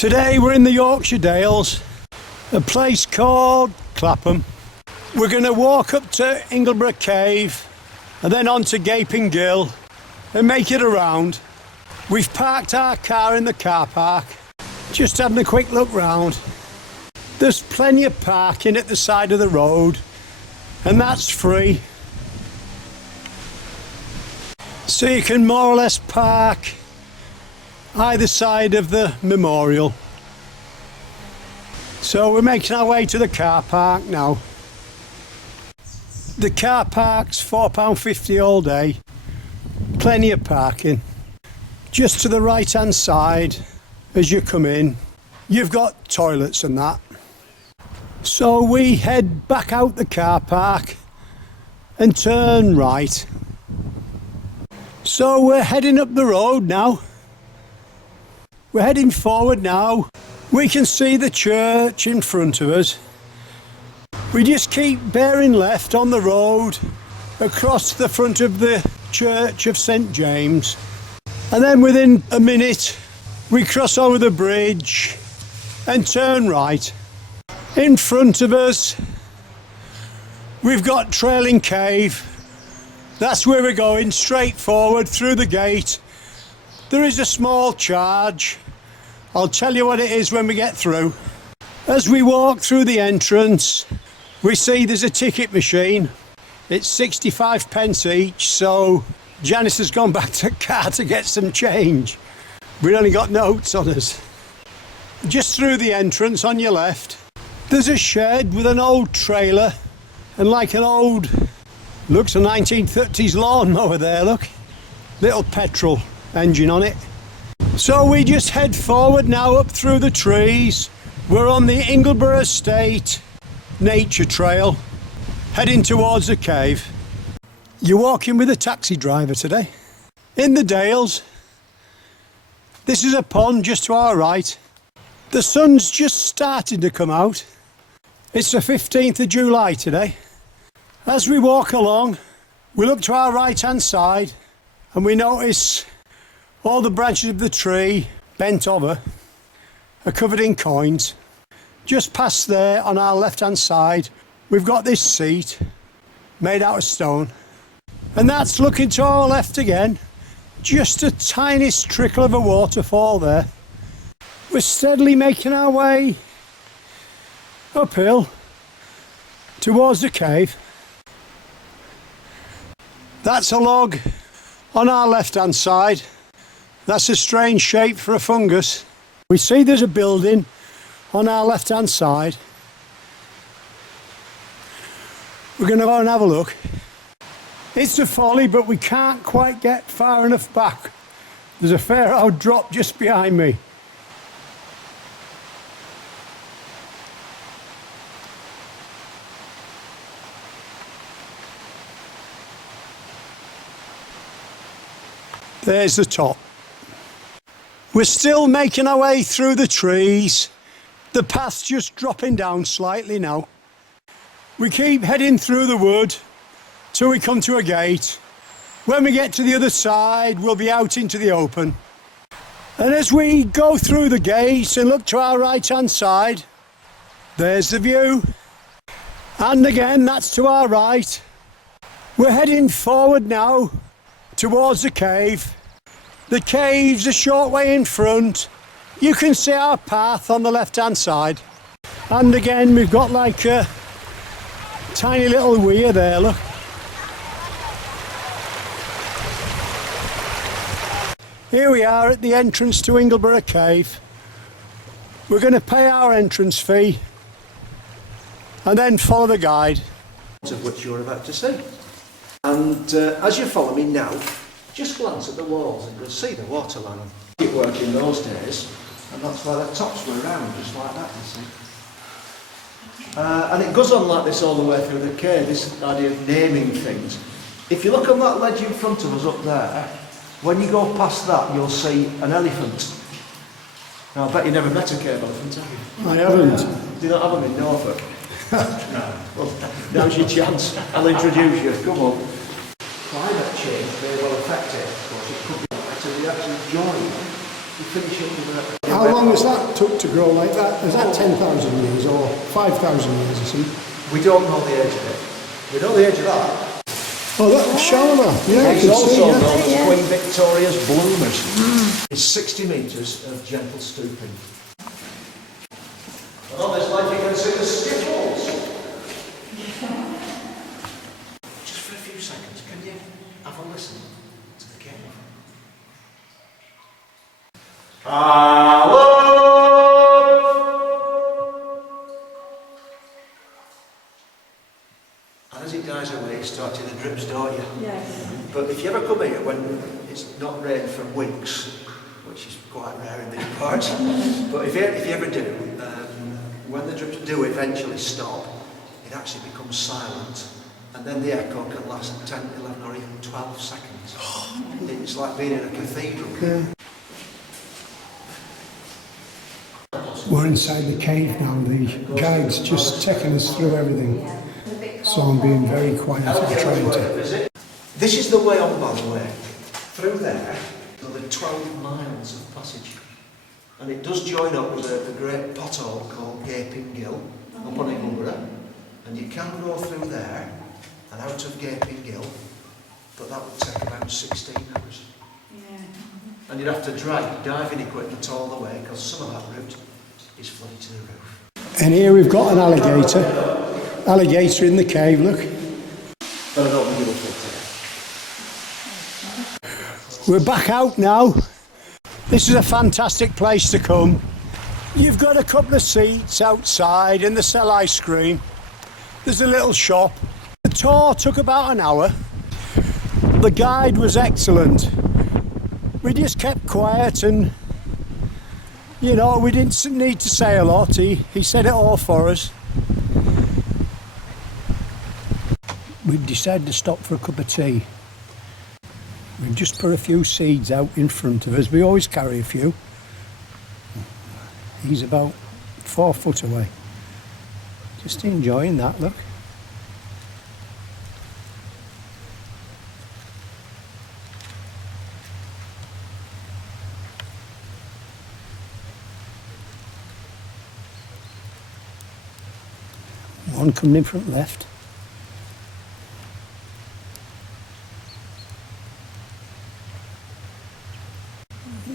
Today we're in the Yorkshire Dales, a place called Clapham. We're going to walk up to Ingleborough Cave and then on to Gaping Gill and make it around. We've parked our car in the car park, just having a quick look round. There's plenty of parking at the side of the road and that's free. So you can more or less park either side of the memorial. So we're making our way to the car park now. The car park's £4.50 all day, plenty of parking. Just to the right hand side as you come in, you've got toilets and that. So we head back out the car park and turn right. So we're heading up the road now. We're heading forward now. We can see the church in front of us. We just keep bearing left on the road across the front of the church of St James. And then within a minute, we cross over the bridge and turn right. In front of us, we've got Trailing Cave. That's where we're going, straight forward through the gate. There is a small charge. I'll tell you what it is when we get through. As we walk through the entrance, we see there's a ticket machine. It's 65 pence each, so Janice has gone back to the car to get some change. We've only got notes on us. Just through the entrance on your left, there's a shed with an old trailer and like an old, looks a 1930s lawnmower there, look. Little petrol engine on it. So we just head forward now up through the trees. We're on the Ingleborough Estate Nature Trail, heading towards the cave. You're walking with a taxi driver today. In the Dales. This is a pond just to our right. The sun's just starting to come out. It's the 15th of July today. As we walk along, we look to our right hand side and we notice all the branches of the tree bent over are covered in coins. Just past there on our left hand side, we've got this seat made out of stone. And that's looking to our left again, just a tiny trickle of a waterfall there. We're steadily making our way uphill towards the cave. That's a log on our left hand side. That's a strange shape for a fungus. We see there's a building on our left hand side. We're going to go and have a look. It's a folly, but we can't quite get far enough back. There's a fair old drop just behind me. There's the top. We're still making our way through the trees. The path's just dropping down slightly now. We keep heading through the wood till we come to a gate. When we get to the other side, we'll be out into the open. And as we go through the gate and look to our right hand side, there's the view. And again, that's to our right. We're heading forward now towards the cave. The cave's a short way in front. You can see our path on the left hand side. And again, we've got like a tiny little weir there, look. Here we are at the entrance to Ingleborough Cave. We're going to pay our entrance fee and then follow the guide. Of which you're about to see. And as you follow me now, just glance at the walls and you'll see the waterline. It worked in those days, and that's why the tops were round, just like that, you see. And it goes on like this all the way through the cave, this idea of naming things. If you look on that ledge in front of us up there, when you go past that, you'll see an elephant. Now, I bet you never met a cave elephant, have you? I haven't. Do you not have them in Norfolk? No. Well, now's your chance. I'll introduce you. Come on. Climate change may well affect it, of course. It could be to the actual join finish it with a... How long has that took to grow like that? Is that 10,000 years or 5,000 years or something? We don't know the age of it. We know the age of that. Oh, that's shallow. Yeah, I It's can also see, known yeah. as Queen Victoria's bloomers. It's 60 metres of gentle stooping. Well, there's like you can see the skittles. Just for a few seconds, can you have a listen to the cave? Hello! And as it dies away, it starts in the drips, don't you? Yes. But if you ever come here when it's not rained for weeks, which is quite rare in these parts, but if you ever do, when the drips do eventually stop, it actually becomes silent, and then the echo can last 10, 11 or even 12 seconds. It's like being in a cathedral. Yeah. We're inside the cave now. The guide's just taking us through everything. So I'm being very quiet and trying to... This is the way on, by the way. Through there, another 12 miles of passage. And it does join up with a great pothole called Gaping Gill up on Ingleborough. And you can go through there and out of Gaping Gill, but that would take about 16 hours. Yeah. And you'd have to drag diving equipment all the way because some of that route is flooded to the roof. And here we've got an alligator. Alligator in the cave, look. But I don't think it'll fit there. We're back out now. This is a fantastic place to come. You've got a couple of seats outside and they sell ice cream. There's a little shop. The tour took about an hour. The guide was excellent. We just kept quiet and, you know, we didn't need to say a lot. He said it all for us. We've decided to stop for a cup of tea. We've just put a few seeds out in front of us. We always carry a few. He's about 4 foot away. Just enjoying that, look. One coming in from left.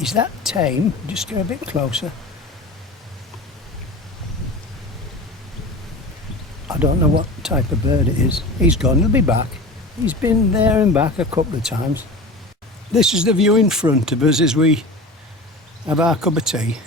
Is that tame? Just go a bit closer. I don't know what type of bird it is. He's gone, he'll be back. He's been there and back a couple of times. This is the view in front of us as we have our cup of tea.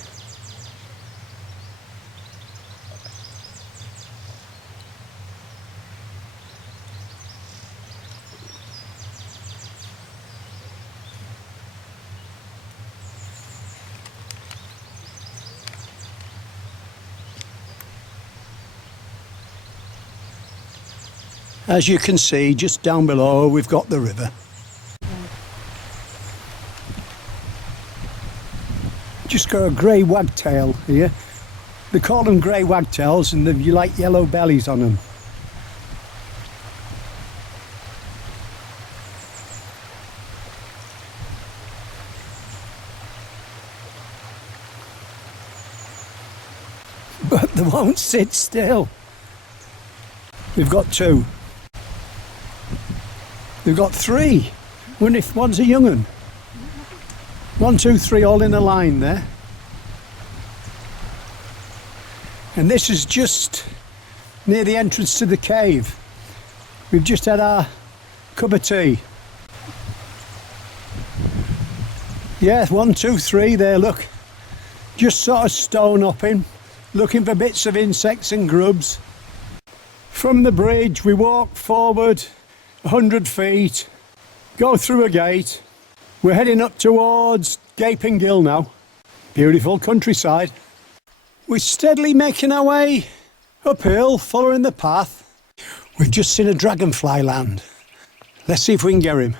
As you can see, just down below, we've got the river. Just got a grey wagtail here. They call them grey wagtails and they've like yellow bellies on them. But they won't sit still. We've got two. We've got three. One's a young one. 1, 2, 3 all in a line there. And this is just near the entrance to the cave. We've just had our cup of tea. Yeah, 1, 2, 3 there, look. Just sort of stone hopping, looking for bits of insects and grubs. From the bridge we walk forward 100 feet, go through a gate. We're heading up towards Gaping Gill now. Beautiful countryside. We're steadily making our way uphill, following the path. We've just seen a dragonfly land. Let's see if we can get him.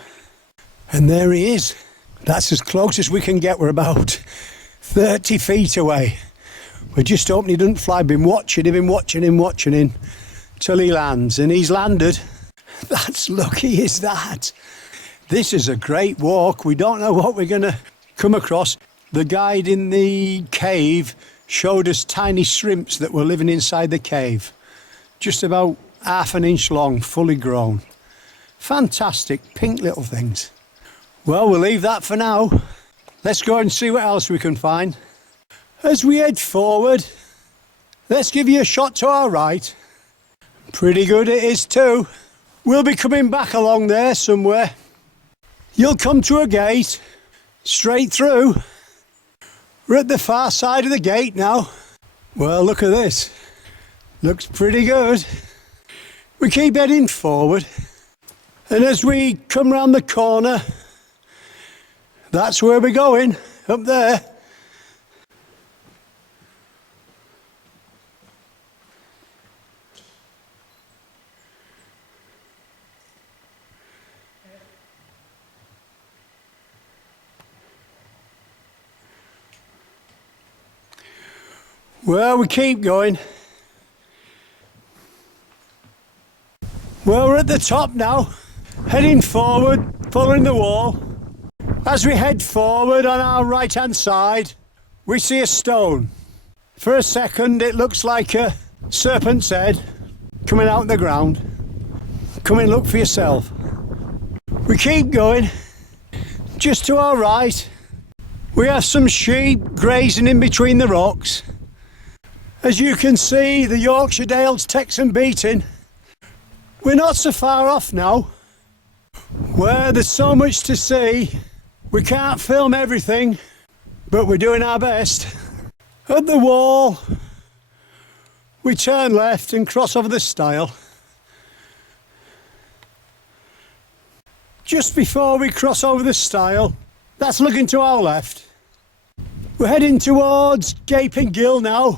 And there he is. That's as close as we can get. We're about 30 feet away. We're just hoping he doesn't fly. Been watching him till he lands, and he's landed. That's lucky as that. This is a great walk. We don't know what we're going to come across. the guide in the cave showed us tiny shrimps that were living inside the cave. Just about half an inch long, fully grown. Fantastic, pink little things. Well, we'll leave that for now. Let's go and see what else we can find. As we head forward, let's give you a shot to our right. Pretty good it is too. We'll be coming back along there somewhere. You'll come to a gate, straight through. We're at the far side of the gate now. Well, look at this. Looks pretty good. We keep heading forward. And as we come round the corner, that's where we're going, up there. Well, we keep going. Well, we're at the top now, heading forward, following the wall. As we head forward on our right hand side, we see a stone. For a second it looks like a serpent's head coming out of the ground. Come and look for yourself. We keep going. Just to our right, we have some sheep grazing in between the rocks. As you can see, the Yorkshire Dales Texan beating. We're not so far off now. Where there's so much to see, we can't film everything, but we're doing our best. At the wall, we turn left and cross over the stile. Just before we cross over the stile, that's looking to our left. We're heading towards Gaping Gill now.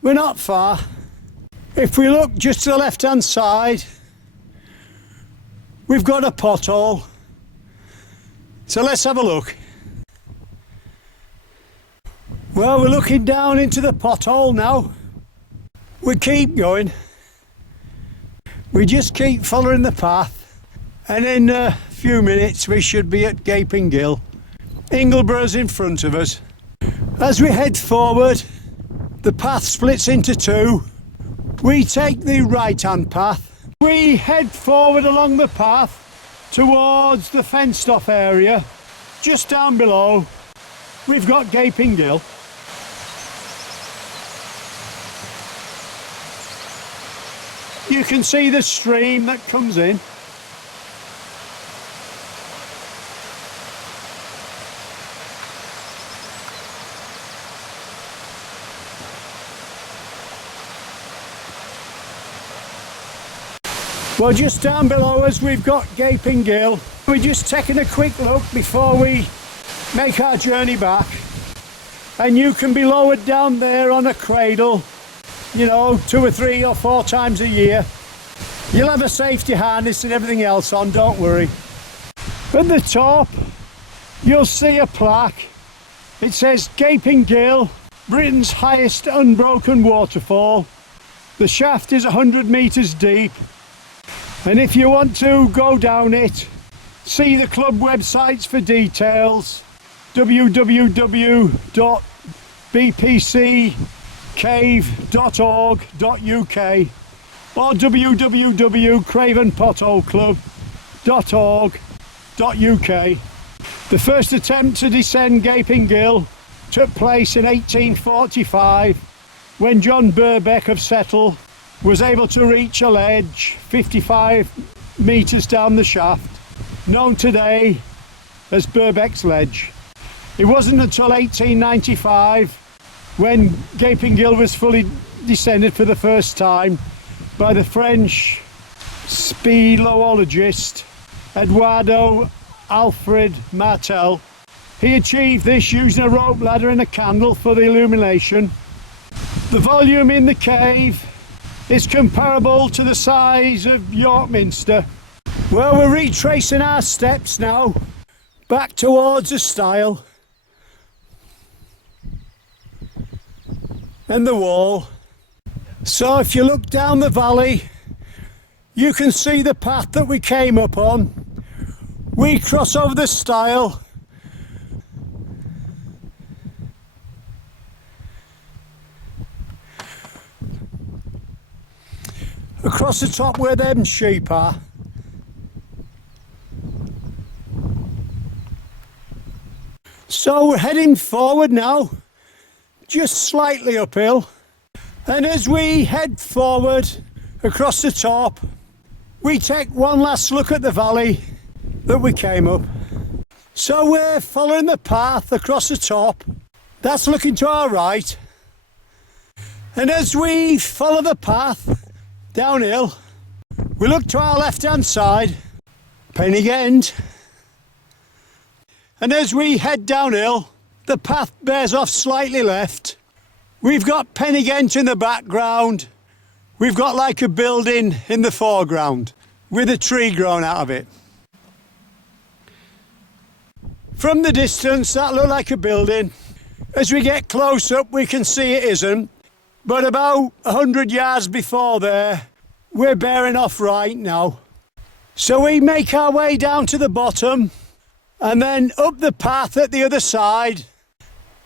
We're not far. If we look just to the left hand side, we've got a pothole. So let's have a look. Well, we're looking down into the pothole now. We keep going. We just keep following the path, and in a few minutes we should be at Gaping Gill. Ingleborough's in front of us. As we head forward, the path splits into two. We take the right hand path. We head forward along the path towards the fenced off area. Just down below, we've got Gaping Gill. You can see the stream that comes in. Well, just down below us we've got Gaping Gill. We're just taking a quick look before we make our journey back. And you can be lowered down there on a cradle, you know, 2 or 3 or 4 times a year. You'll have a safety harness and everything else on, don't worry. At the top, you'll see a plaque. It says Gaping Gill, Britain's highest unbroken waterfall. The shaft is 100 metres deep. And if you want to go down it, see the club websites for details: www.bpccave.org.uk or www.cravenpotholeclub.org.uk. The first attempt to descend Gaping Gill took place in 1845 when John Birkbeck of Settle was able to reach a ledge 55 metres down the shaft, known today as Birkbeck's Ledge. It wasn't until 1895 when Gaping Gill was fully descended for the first time by the French speleologist Eduardo Alfred Martel. He achieved this using a rope ladder and a candle for the illumination. The volume in the cave is comparable to the size of York Minster. Well, we're retracing our steps now back towards the stile and the wall. So if you look down the valley, you can see the path that we came up on. We cross over the stile across the top where them sheep are. So we're heading forward now, just slightly uphill. And as we head forward across the top, we take one last look at the valley that we came up. So we're following the path across the top. That's looking to our right. And as we follow the path downhill, we look to our left-hand side, Pennig End. And as we head downhill, the path bears off slightly left. We've got Pennig End in the background. We've got like a building in the foreground with a tree grown out of it. From the distance, that looked like a building. As we get close up, we can see it isn't. But about 100 yards before there, we're bearing off right now. So we make our way down to the bottom and then up the path at the other side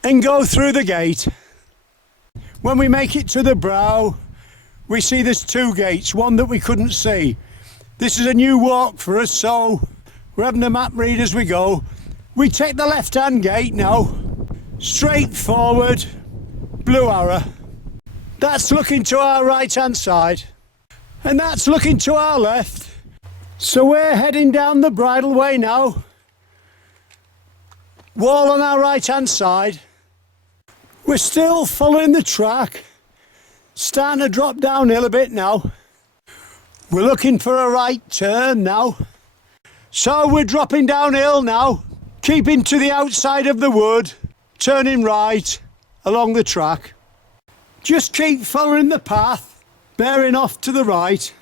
and go through the gate. When we make it to the brow, we see there's two gates, one that we couldn't see. This is a new walk for us, so we're having a map read as we go. We take the left-hand gate now, straight forward, blue arrow. That's looking to our right-hand side, and that's looking to our left. So we're heading down the bridle way now. Wall on our right-hand side. We're still following the track, starting to drop downhill a bit now. We're looking for a right turn now. So we're dropping downhill now, keeping to the outside of the wood, turning right along the track. Just keep following the path, bearing off to the right.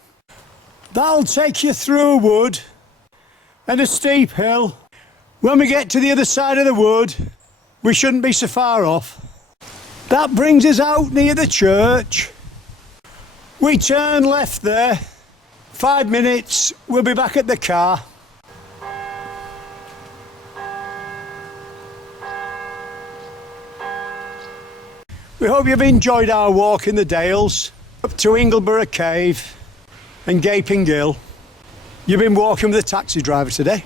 That'll take you through a wood and a steep hill. When we get to the other side of the wood, we shouldn't be so far off. That brings us out near the church. We turn left there. 5 minutes, we'll be back at the car. We hope you've enjoyed our walk in the Dales up to Ingleborough Cave and Gaping Gill. You've been walking with a taxi driver today.